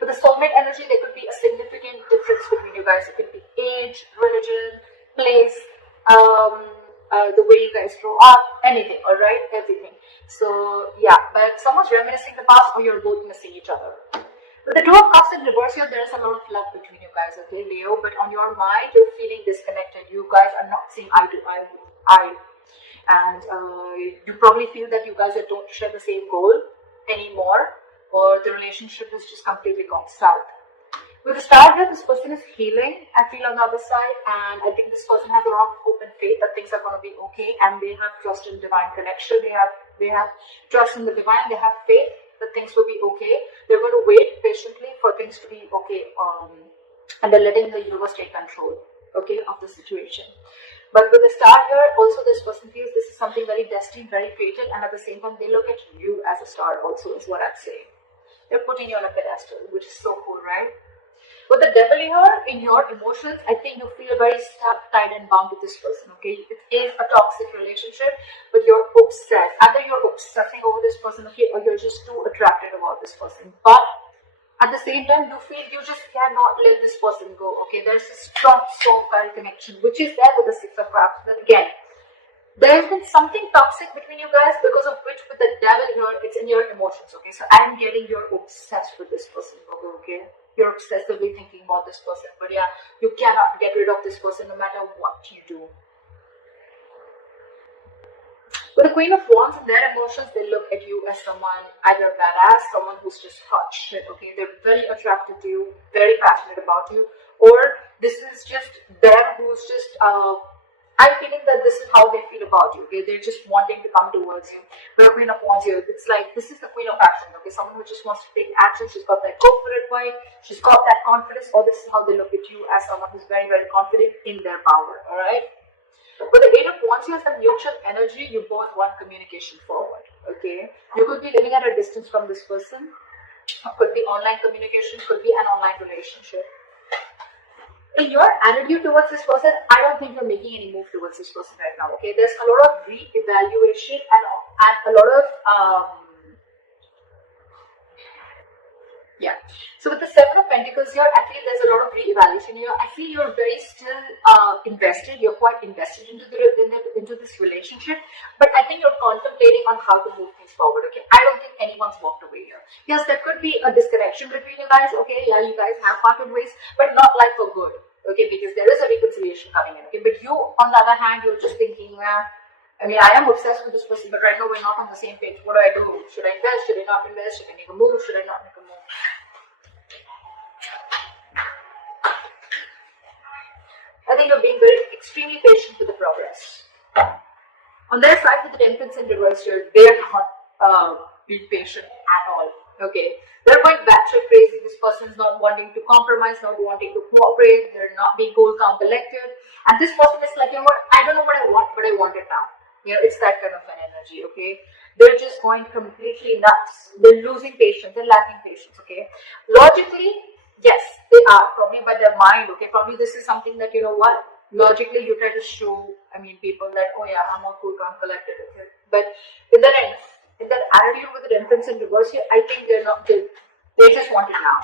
With the soulmate energy, there could be a significant difference between you guys. It could be age, religion, place, the way you guys grow up, anything, all right, everything. So yeah, but someone's reminiscing the past, or you're both missing each other. With the Two of Cups in reverse here, there's a lot of love between you guys, okay, Leo, but on your mind, you're feeling disconnected. You guys are not seeing eye to eye. And you probably feel that you guys don't share the same goal anymore, or the relationship is just completely gone south. With the Star here, this person is healing, I feel, on the other side, and I think this person has a lot of hope and faith that things are going to be okay, and they have trust in divine connection. They have trust in the divine. They have faith that things will be okay. They're going to wait patiently for things to be okay, and they're letting the universe take control, okay, of the situation. But with the Star here, also this person feels this is something very destined, very fated, and at the same time, they look at you as a star also, is what I'm saying. They're putting you on a pedestal, which is so cool, right? With the Devil here, in your emotions, I think you feel very stuck, tied and bound to this person, okay? It is a toxic relationship, but you're obsessed. Either you're obsessing over this person, okay, or you're just too attracted about this person. But at the same time, you feel you just cannot let this person go, okay? There's a strong soul-fire connection, which is there with the Six of Cups. Then again, there has been something toxic between you guys, because of which with the Devil here, it's in your emotions, okay? So I'm getting you're obsessed with this person, okay? You're obsessively thinking about this person, but yeah, you cannot get rid of this person no matter what you do. With the Queen of Wands and their emotions, they look at you as someone either badass, someone who's just hot shit, okay? They're very attracted to you, very passionate about you, or this is just them who's just, I'm feeling that this is how they feel about you, okay? They're just wanting to come towards you. But the Queen of Wands here, it's like, this is the Queen of Action, okay? Someone who just wants to take action. She's got that go for it vibe. She's got that confidence, or this is how they look at you, as someone who's very, very confident in their power, all right? But the Eight of Wands here is the mutual energy. You both want communication forward, okay? You could be living at a distance from this person. Could be online communication, could be an online relationship. In your attitude towards this person, I don't think you're making any move towards this person right now, okay? There's a lot of re-evaluation and a lot of, yeah. So with the Seven of Pentacles here, I feel there's a lot of re-evaluation here. I feel you're very still invested. You're quite invested into this relationship, but I think you're contemplating on how to move things forward, okay? I don't think anyone's walked away here. Yes, there could be a disconnection between you guys, okay? Yeah, you guys have parted ways, but not like for good, okay? Because there is a reconciliation coming in, okay? But you, on the other hand, you're just thinking, I mean, I am obsessed with this person, but right now we're not on the same page. What do I do? Should I invest? Should I not invest? Should I make a move? Should I not make a move? I think you're being extremely patient with the progress. On their side, with the Temperance in reverse here, they're not being patient at all. Okay, they're going batshit crazy. This person is not wanting to compromise, not wanting to cooperate. They're not being cool, calm, collected. And this person is like, you know what? I don't know what I want, but I want it now. You know, it's that kind of an energy. Okay, they're just going completely nuts. They're losing patience. They're lacking patience. Okay, logically, yes, they are probably by their mind. Okay, probably this is something that, you know what, logically you try to show, I mean, people that, oh yeah, I'm all cool, calm, collected. Okay? But in that attitude with the Temperance in reverse here, I think they're not good. They just want it now.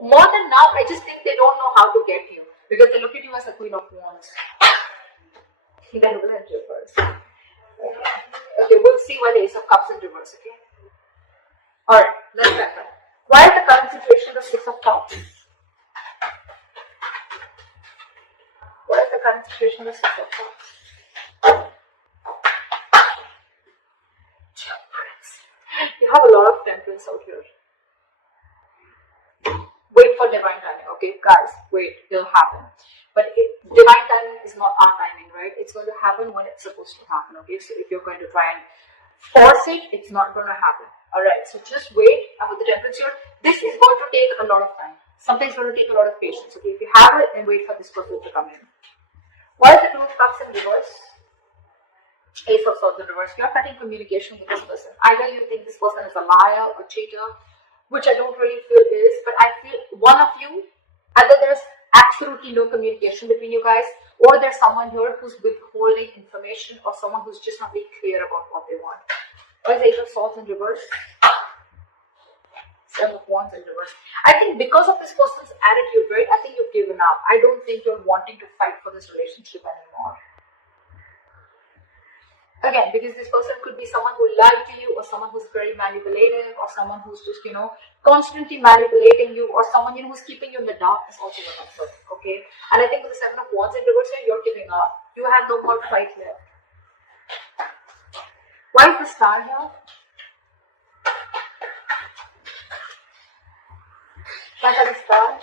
More than now, I just think they don't know how to get you, because they look at you as a Queen of Wands. Then we'll enter first. Okay, we'll see why the Ace of Cups in reverse. Okay. All right, let's back up. Why is the current situation the Six of Cups? What is the current situation of Six of Cups? Temperance. You have a lot of temperance out here. Wait for divine timing, okay? Guys, wait, it'll happen. But divine timing is not our timing, right? It's going to happen when it's supposed to happen, okay? So if you're going to try and force it, it's not going to happen. Alright, so just wait. And with the Temperance here, this is going to take a lot of time. Something's going to take a lot of patience, okay? If you have it, then wait for this person to come in. Why is the Two of Cups in reverse? Ace of Swords in reverse. You're cutting communication with this person. Either you think this person is a liar or cheater, which I don't really feel is, but I feel one of you, either there's absolutely no communication between you guys, or there's someone here who's withholding information, or someone who's just not being clear about what they want. Or is the Ace of Swords in reverse? Seven of Wands in reverse. I think because of this person's attitude, right? I think you've given up. I don't think you're wanting to fight for this relationship anymore. Again, because this person could be someone who lied to you, or someone who's very manipulative, or someone who's just, constantly manipulating you, or someone, who's keeping you in the dark is also what I'm saying, okay? And I think with the Seven of Wands in reverse here, you're giving up. You have no more fight left. Why is the Star here? Why is the Star?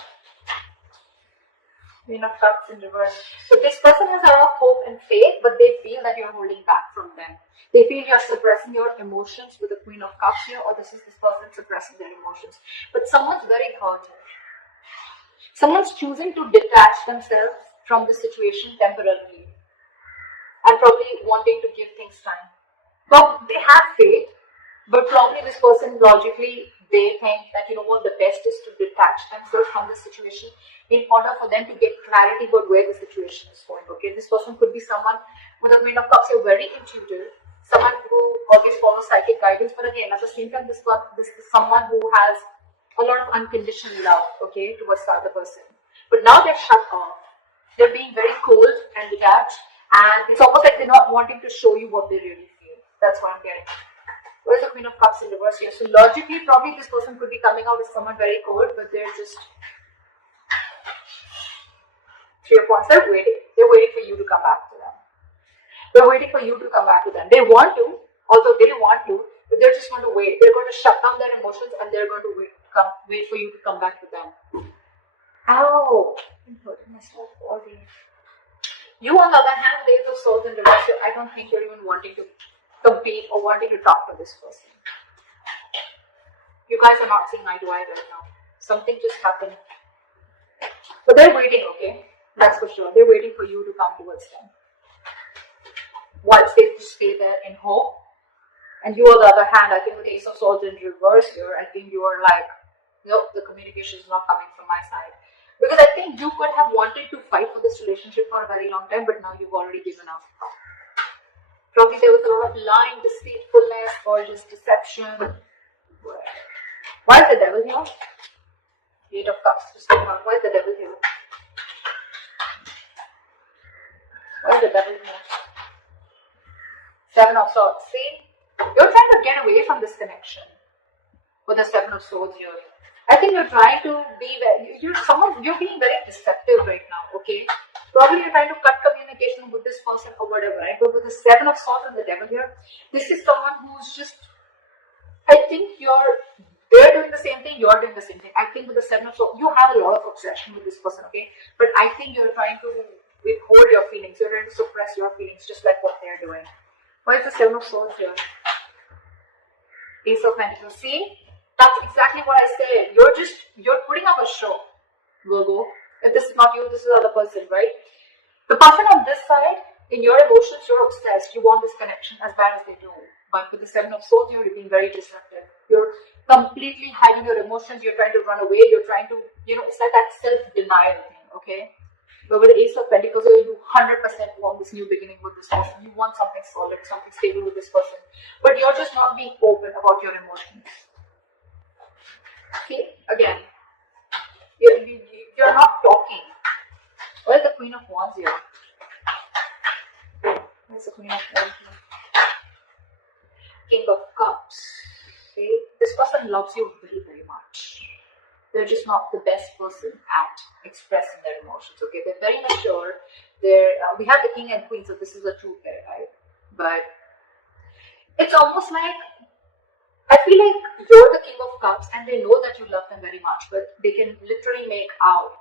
Queen of Cups in reverse. So this person has a lot of hope and faith, but they feel that you're holding back from them. They feel you're suppressing your emotions with the Queen of Cups here, or this is this person suppressing their emotions. But someone's very hurt. Someone's choosing to detach themselves from the situation temporarily and probably wanting to give things time. But they have faith, but probably this person logically, they think that, the best is to detach themselves from the situation in order for them to get clarity about where the situation is going. Okay, this person could be someone with a Queen of Cups, you're very intuitive, someone who always follows psychic guidance, but again, at the same time, this is someone who has a lot of unconditional love, okay, towards the other person. But now they're shut off. They're being very cold and detached, and it's almost like they're not wanting to show you what they really feel. That's what I'm getting. Where's the Queen of Cups in reverse here? So logically, probably this person could be coming out as someone very cold, but they're just Three of Wands. They're waiting. They're waiting for you to come back to them. They're waiting for you to come back to them. They want to, although they want to, but they're just going to wait. They're going to shut down their emotions and they're going to wait for you to come back to them. Ow! I'm hurting myself already. You, on the other hand, Ace of Swords in reverse, I don't think you're even wanting to compete or wanting to talk to this person. You guys are not seeing eye to eye right now. Something just happened. But they're waiting, okay? That's for sure. They're waiting for you to come towards them. Whilst they just stay there in hope. And you, on the other hand, I think with the Ace of Swords in reverse here, I think you are like, nope, the communication is not coming from my side. Because I think you could have wanted to fight for this relationship for a very long time, but now you've already given up. Probably there was a lot of lying, deceitfulness, or just deception. Why is the Devil here? Eight of Cups. Just come on. Why is the Devil here? Why is the Devil here? Seven of Swords. See? You're trying to get away from this connection with the Seven of Swords here. I think you're trying to be you're being very deceptive right now, okay? Probably you're trying to cut communication with this person or whatever, right? But with the Seven of Swords and the Devil here, this is someone who's just, I think they're doing the same thing, you're doing the same thing. I think with the Seven of Swords, you have a lot of obsession with this person, okay? But I think you're trying to withhold your feelings, you're trying to suppress your feelings, just like what they're doing. Why is the Seven of Swords here? Ace of Pentacles. See? That's exactly what I said. You're putting up a show, Virgo. If this is not you, this is the other person, right? The person on this side, in your emotions, you're obsessed. You want this connection as bad as they do. But with the Seven of Swords, you're being very deceptive. You're completely hiding your emotions. You're trying to run away. You're trying to, it's like that self-denial thing, okay? But with the Ace of Pentacles, you 100% want this new beginning with this person. You want something solid, something stable with this person. But you're just not being open about your emotions. Okay, again, you're not talking. Where's the Queen of Wands here? Where's the Queen of Wands here? King of Cups. See, this person loves you very, very much. They're just not the best person at expressing their emotions. Okay, they're very mature. We have the King and Queen, so this is a true pair, right? But it's almost like, I feel like you're the King of Cups and they know that you love them very much, but they can literally make out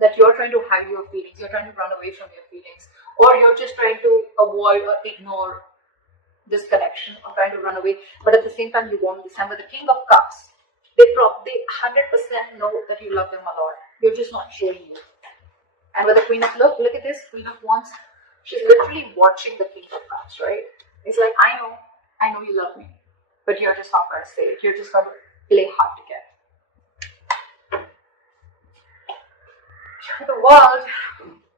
that you're trying to hide your feelings, you're trying to run away from your feelings, or you're just trying to avoid or ignore this connection or trying to run away, but at the same time you want this. And with the King of Cups, they 100% know that you love them a lot. You're just not showing it. And with the Queen of, look at this, Queen of Wands, she's literally watching the King of Cups, right? It's like, I know you love me. But you're just not going to say it. You're just going to play hard to get. The world,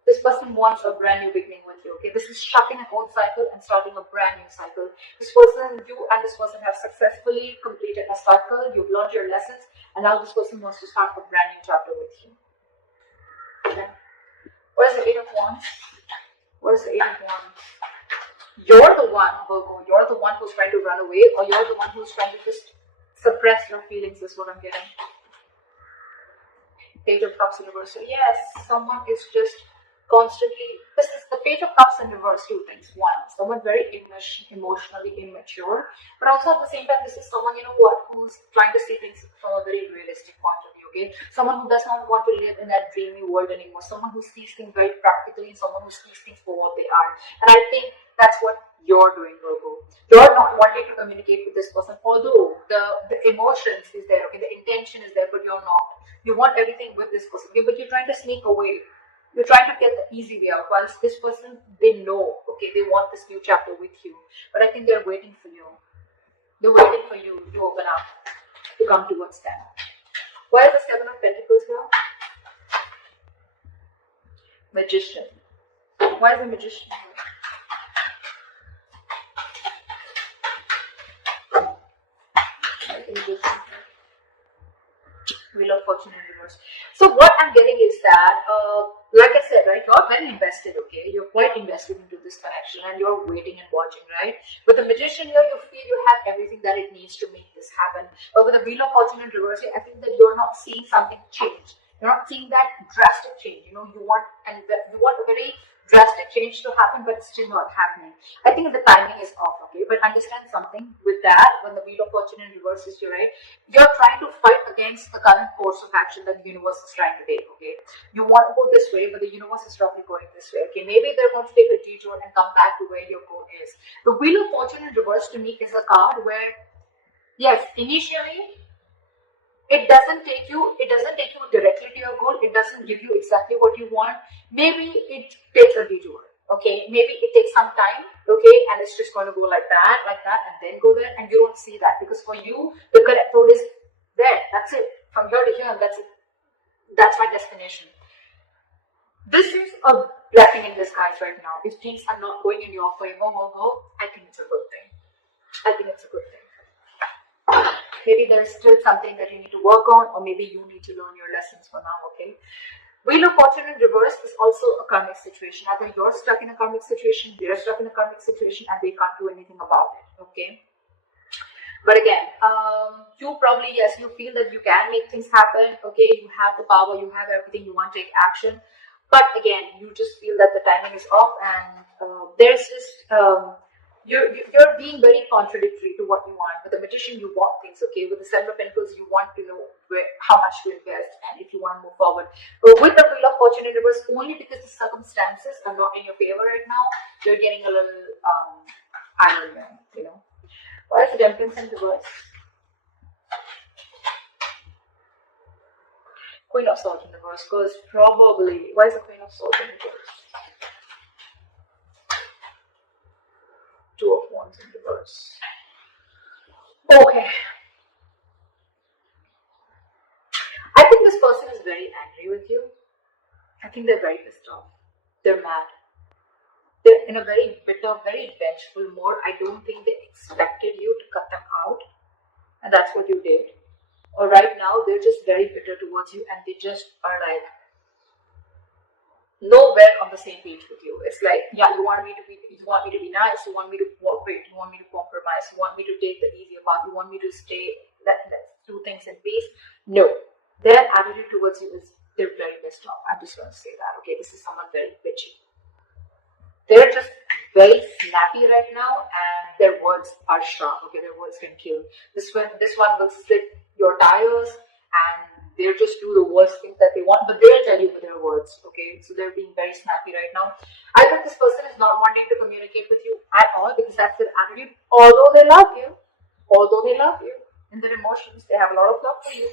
this person wants a brand new beginning with you. Okay, this is shutting an old cycle and starting a brand new cycle. This person, you and this person have successfully completed a cycle. You've learned your lessons, and now this person wants to start a brand new chapter with you. Okay. What is the Eight of Wands? What is the Eight of Wands? You're the one, Virgo. You're the one who's trying to run away, or you're the one who's trying to just suppress your feelings, is what I'm getting. Page of Cups in reverse. So yes, someone is just constantly, this is the Page of Cups in reverse. Two things. One, someone very emotionally immature, but also at the same time, this is someone, you know what, who's trying to see things from a very realistic point of view. Okay, someone who does not want to live in that dreamy world anymore, someone who sees things very practically, and someone who sees things for what they are. And I think that's what you're doing, Virgo. You're not wanting to communicate with this person, although the emotions is there, okay, the intention is there, but you're not. You want everything with this person, okay, but you're trying to sneak away. You're trying to get the easy way out. Whilst this person, they know, okay, they want this new chapter with you, but I think they're waiting for you. They're waiting for you to open up, to come towards them. Why is the Seven of Pentacles here? Magician. Why is the Magician here? Wheel of Fortune in reverse. So what I'm getting is that, like I said, right, you're very invested, okay? You're quite invested into this connection and you're waiting and watching, right? With the Magician here, you feel you have everything that it needs to make this happen. But with the Wheel of Fortune in reverse, I think that you're not seeing something change. You're not seeing that drastic change. You know, you want a very drastic change to happen, but it's still not happening. I think the timing is off, okay? But understand something with that, when the Wheel of Fortune in reverse is here, right? You're trying to fight against the current course of action that the universe is trying to take, okay? You want to go this way, but the universe is roughly going this way, okay? Maybe they're going to take a detour and come back to where your goal is. The Wheel of Fortune in reverse to me is a card where, yes, initially, it doesn't take you directly to your goal. It doesn't give you exactly what you want. Maybe it takes a detour, okay? Maybe it takes some time, okay? And it's just going to go like that, and then go there, and you don't see that because for you, the correct road is there. That's it. From here to here, and that's it. That's my destination. This is a blessing in disguise right now. If things are not going in your favor, I think it's a good thing. I think it's a good thing. Maybe there's still something that you need to work on, or maybe you need to learn your lessons for now, okay? Wheel of Fortune in reverse is also a karmic situation. Either you're stuck in a karmic situation, they're stuck in a karmic situation, and they can't do anything about it, okay? But again, you probably, yes, you feel that you can make things happen, okay? You have the power, you have everything, you want to take action. But again, you just feel that the timing is off, and there's just... You're being very contradictory to what you want. With the Magician, you want things, okay? With the Seven of Pentacles, you want to know how much to invest and if you want to move forward. But with the Wheel of Fortune in reverse, only because the circumstances are not in your favor right now, you're getting a little, I don't know, you know. Why is the Temperance in reverse? Queen of Swords in reverse, because probably, why is the Queen of Swords in reverse? Two of Wands in reverse. Okay. I think this person is very angry with you. I think they're very pissed off. They're mad. They're in a very bitter, very vengeful mode. I don't think they expected you to cut them out. And that's what you did. Or right now, they're just very bitter towards you and they just are like, nowhere on the same page with you. It's like, yeah, you want me to be nice, you want me to cooperate, you want me to compromise, you want me to take the easier path, you want me to stay, let's do things in peace. No, their attitude towards you is they're very pissed off. I'm just going to say that, okay? This is someone very bitchy. They're just very snappy right now, and their words are sharp, okay? Their words can kill. This one will slit your tires, and they'll just do the worst things that they want, but they'll tell you with their words, okay? So they're being very snappy right now. I think this person is not wanting to communicate with you at all because that's their attitude, although they love you. In their emotions, they have a lot of love for you.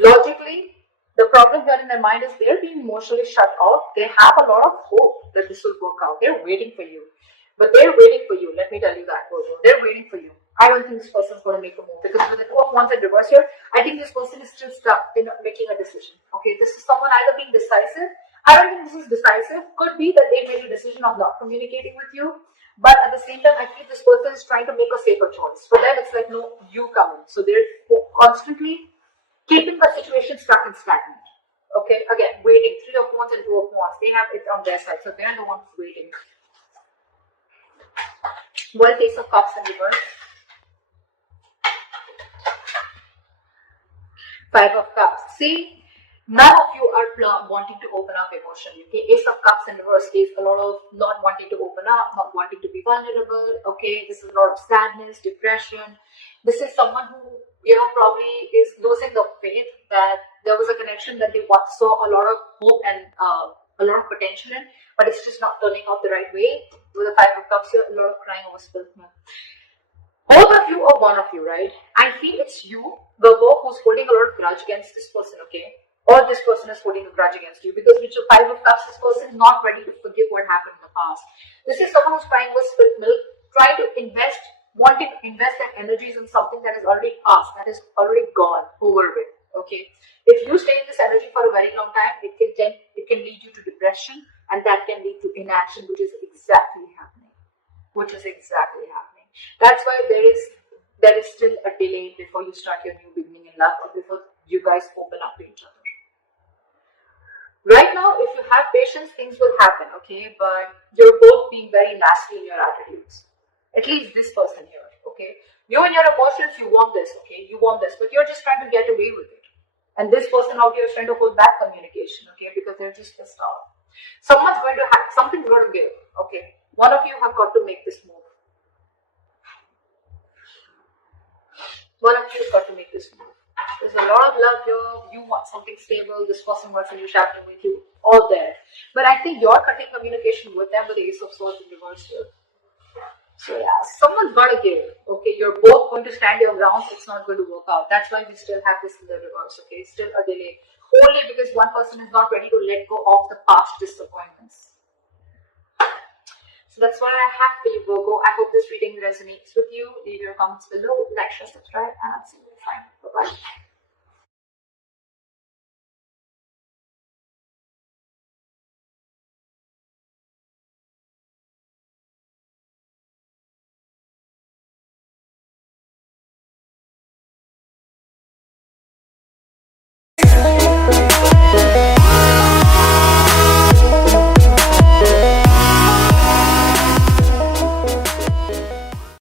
Logically, the problem here in their mind is they're being emotionally shut off. They have a lot of hope that this will work out. They're waiting for you. But they're waiting for you. Let me tell you that, Virgo. They're waiting for you. I don't think this person is going to make a move because with the Two of Wands in reverse here, I think this person is still stuck in making a decision. Okay, this is someone either being decisive. I don't think this is decisive. Could be that they made a decision of not communicating with you. But at the same time, I feel this person is trying to make a safer choice. For them, it's like, no, you come in. So they're constantly keeping the situation stuck and stagnant. Okay, again, waiting. 3 of Wands and 2 of Wands. They have it on their side, so they're the ones waiting. World, Ace of Cups in reverse. 5 of Cups. See, none of you are wanting to open up emotionally. Okay, Ace of Cups in reverse is a lot of not wanting to open up, not wanting to be vulnerable. Okay, this is a lot of sadness, depression. This is someone who, probably is losing the faith that there was a connection that they once saw a lot of hope and a lot of potential in, but it's just not turning out the right way. With the 5 of Cups here, a lot of crying over spilled milk. Both of you or one of you, right? I feel it's you, Virgo, who's holding a lot of grudge against this person, okay? Or this person is holding a grudge against you, because with your 5 of Cups, this person is not ready to forgive what happened in the past. This is someone who's crying with spilled milk, trying to wanting to invest their energies in something that is already past, that is already gone, over with, okay? If you stay in this energy for a very long time, it can lead you to depression, and that can lead to inaction, which is exactly happening. That's why there is still a delay before you start your new beginning in love, or before you guys open up to each other. Right now, if you have patience, things will happen, okay? But you're both being very nasty in your attitudes. At least this person here, okay? You and your emotions, you want this, okay? You want this, but you're just trying to get away with it. And this person out here is trying to hold back communication, okay? Because they're just pissed off. Something's going to give, okay? One of you have got to make this move. One of you has got to make this move. There's a lot of love here. You want something stable. This person wants a new chapter with you. All there. But I think you're cutting communication with them with the Ace of Swords in reverse here. So yeah, someone's got to give. Okay, you're both going to stand your grounds. It's not going to work out. That's why we still have this in the reverse. Okay, still a delay. Only because one person is not ready to let go of the past disappointments. So that's what I have for you, Virgo. I hope this reading resonates with you. Leave your comments below, like, share, subscribe, and I'll see you next time. Bye-bye.